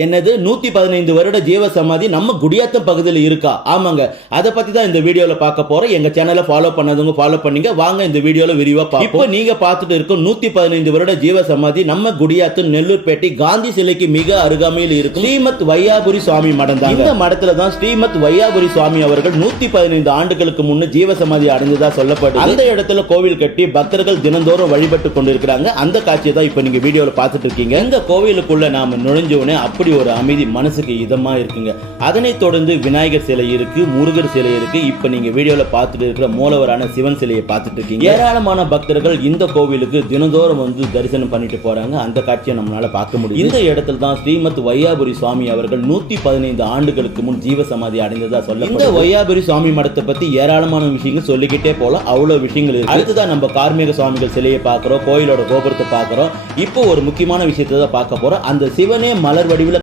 என்னது 115 வருட ஜீவ சமாதி நம்ம குடியாத்தம் பகுதியில் இருக்கா? ஆமாங்க, அதை பத்தி தான் இந்த வீடியோல பார்க்க போறோம். எங்க சேனலை ஃபாலோ பண்ணாதவங்க ஃபாலோ பண்ணீங்க. வாங்க இந்த வீடியோல விரிவா பார்ப்போம். இப்போ நீங்க பார்த்துட்டு இருக்கும் 115 வருட ஜீவ சமாதி நம்ம குடியாத்தம் நெல்லூர்பேட்டை காந்தி சிலைக்கு மிக அருகாமையில் இருக்கும் ஸ்ரீமத் வையாபுரி சுவாமி மடம் தான். இந்த மடத்துல தான் ஸ்ரீமத் வையாபுரி சுவாமி அவர்கள் 115 ஆண்டுகளுக்கு முன்ன ஜீவ சமாதி அடைந்ததா சொல்லப்படுது. அந்த இடத்துல கோவில் கட்டி பக்தர்கள் தினந்தோறும் வழிபட்டு கொண்டிருக்கிறாங்க. அந்த காட்சியை தான் இப்போ நீங்க வீடியோல பார்த்துட்டு இருக்கீங்க. இந்த கோவிலுக்குள்ள நாம நுழைஞ்சோனே அப்படி ஒரு அமைதி மனசுக்கு இதமா இருக்குங்க. அதனைத் தொடர்ந்து விநாயகர் சிலை இருக்கு, முருகர் சிலை இருக்கு. இப்ப நீங்க வீடியோல பார்த்துட்டு இருக்கிற மூலவரான சிவன் சிலையை பார்த்துட்டு இருக்கீங்க. ஏராளமான பக்தர்கள் இந்த கோவிலுக்கு தினந்தோறும் வந்து தரிசனம் பண்ணிட்டு போறாங்க. அந்த காட்சியை நம்மளால பார்க்க முடியும். இந்த இடத்துல தான் ஸ்ரீமத் வையாபுரி சுவாமி அவர்கள் 115 ஆண்டுகளுக்கு முன் ஜீவ சமாதி அடைந்ததா சொல்ல. இந்த வையாபுரி சுவாமி மடத்தை பத்தி ஏராளமான விஷயங்கள் சொல்லிக்கிட்டே போல, அவ்வளவு விஷயங்கள் இருக்கு. அடுத்ததான் நம்ம கார்மேக சுவாமிகள் சிலையை பார்க்கிறோம், கோயிலோட கோபுரத்தை பார்க்கிறோம். இப்போ ஒரு முக்கியமான விஷயத்தை தான் பார்க்க போறோம். அந்த சிவனே மலர் வடிவில்